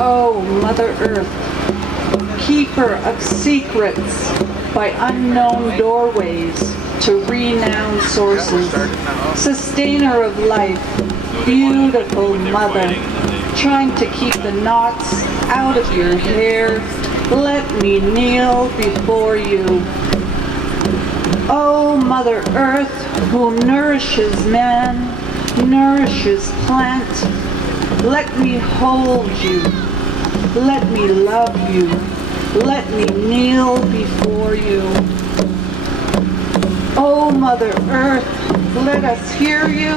Oh, Mother Earth, keeper of secrets by unknown doorways to renowned sources, sustainer of life, beautiful Mother, trying to keep the knots out of your hair, let me kneel before you. Oh, Mother Earth, who nourishes man, nourishes plant, let me hold you, let me love you, let me kneel before you. Oh, Mother Earth, let us hear you,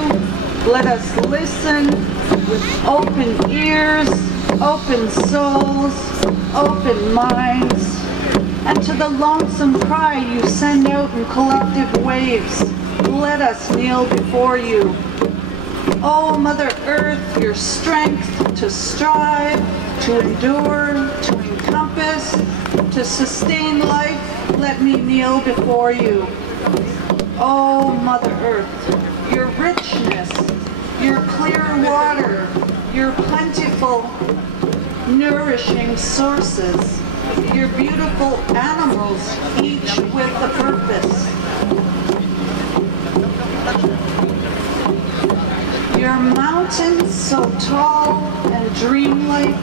let us listen with open ears, open souls, open minds, and to the lonesome cry you send out in collective waves, let us kneel before you. Oh, Mother Earth, your strength to strive, to endure, to encompass, to sustain life, let me kneel before you. Oh, Mother Earth, your richness, your clear water, your plentiful, nourishing sources, your beautiful animals, each with a purpose. Your mountains so tall and dreamlike,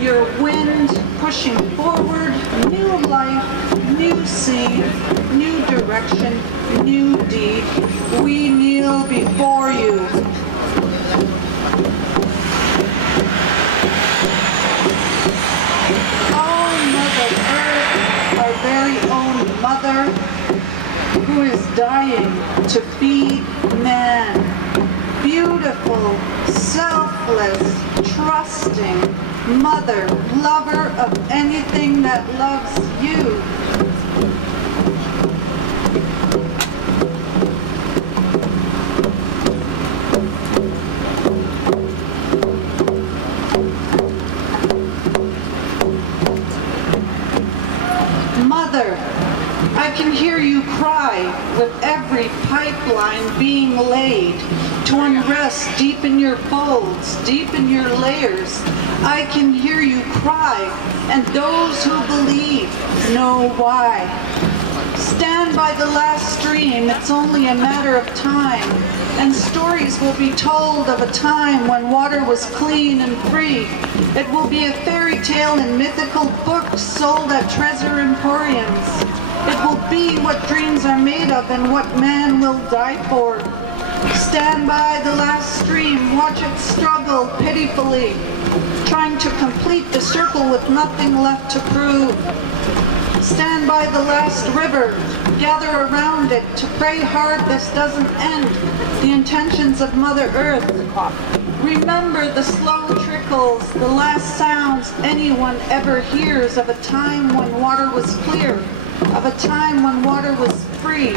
your wind pushing forward, new life, new seed, new direction, new deed, we kneel before you. Oh, Mother Earth, our very own Mother, who is dying to feed man. Beautiful, selfless, trusting Mother, lover of anything that loves you. Mother, I can hear you cry with every pipeline being laid to unrest deep in your folds, deep in your layers. I can hear you cry, and those who believe know why. Stand by the last stream, it's only a matter of time, and stories will be told of a time when water was clean and free. It will be a fairy tale in mythical books sold at treasure emporiums. It will be what dreams are made of and what man will die for. Stand by the last stream, watch it struggle pitifully, trying to complete the circle with nothing left to prove. Stand by the last river, gather around it to pray hard this doesn't end the intentions of Mother Earth. Remember the slow trickles, the last sounds anyone ever hears of a time when water was clear, of a time when water was free,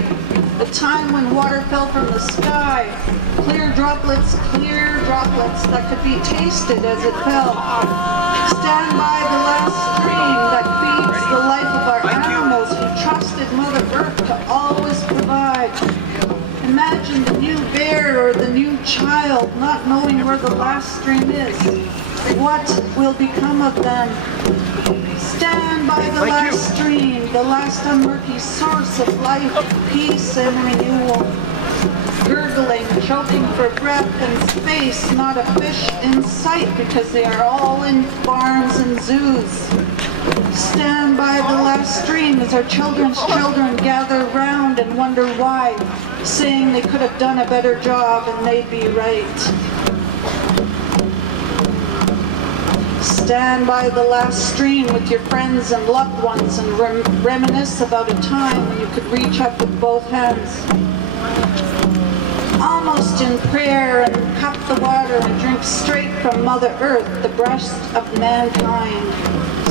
a time when water fell from the sky, clear droplets that could be tasted as it fell. Stand by the last stream that feeds the life of our animals who trusted Mother Earth to always provide. Imagine the new bear or the new child not knowing where the last stream is. What will become of them? Stand by the last stream, the last unmurky source of life, peace, and renewal. Gurgling, choking for breath and space, not a fish in sight because they are all in farms and zoos. Stand by the last stream as our children's children gather round and wonder why, saying they could have done a better job and they'd be right. Stand by the last stream with your friends and loved ones and reminisce about a time when you could reach up with both hands, almost in prayer, and cup the water and drink straight from Mother Earth, the breast of mankind.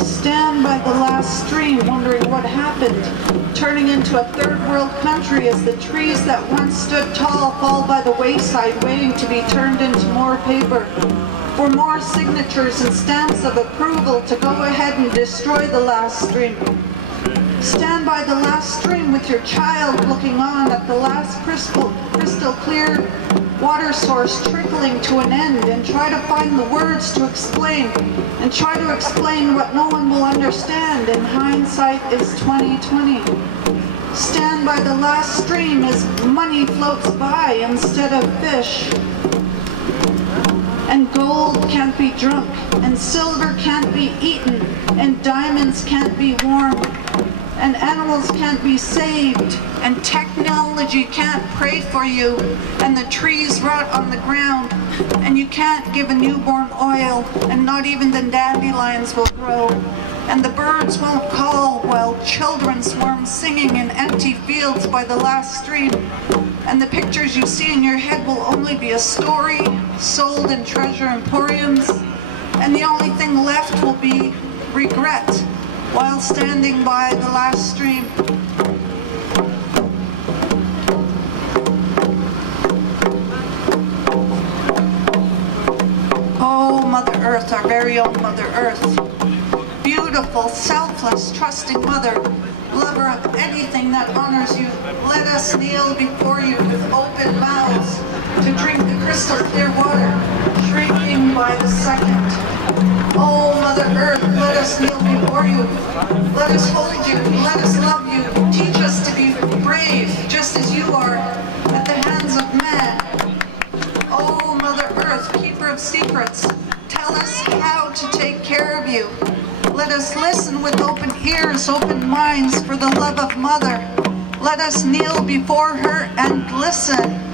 Stand by the last stream wondering what happened, turning into a third world country as the trees that once stood tall fall by the wayside, waiting to be turned into more paper, for more signatures and stamps of approval to go ahead and destroy the last stream. Stand by the last stream with your child looking on at the last crystal clear water source trickling to an end, and try to find the words to explain, and try to explain what no one will understand, and hindsight is 20/20. Stand by the last stream as money floats by instead of fish. And gold can't be drunk, and silver can't be eaten, and diamonds can't be worn, and animals can't be saved, and technology can't pray for you, and the trees rot on the ground, and you can't give a newborn oil, and not even the dandelions will grow, and the birds won't call while children swarm singing in empty fields by the last stream, and the pictures you see in your head will only be a story sold in treasure emporiums, and the only thing left will be regret while standing by the last stream. Oh, Mother Earth, our very own Mother Earth. Beautiful, selfless, trusting Mother, lover of anything that honors you, let us kneel before you with open mouths to drink the crystal clear water, shrinking by the second. Oh, Mother Earth, let us kneel before you. Let us hold you. Let us love you. Teach us to be brave, just as you are, at the hands of man. Oh, Mother Earth, keeper of secrets, tell us how to take care of you. Let us listen with open ears, open minds, for the love of Mother. Let us kneel before her and listen.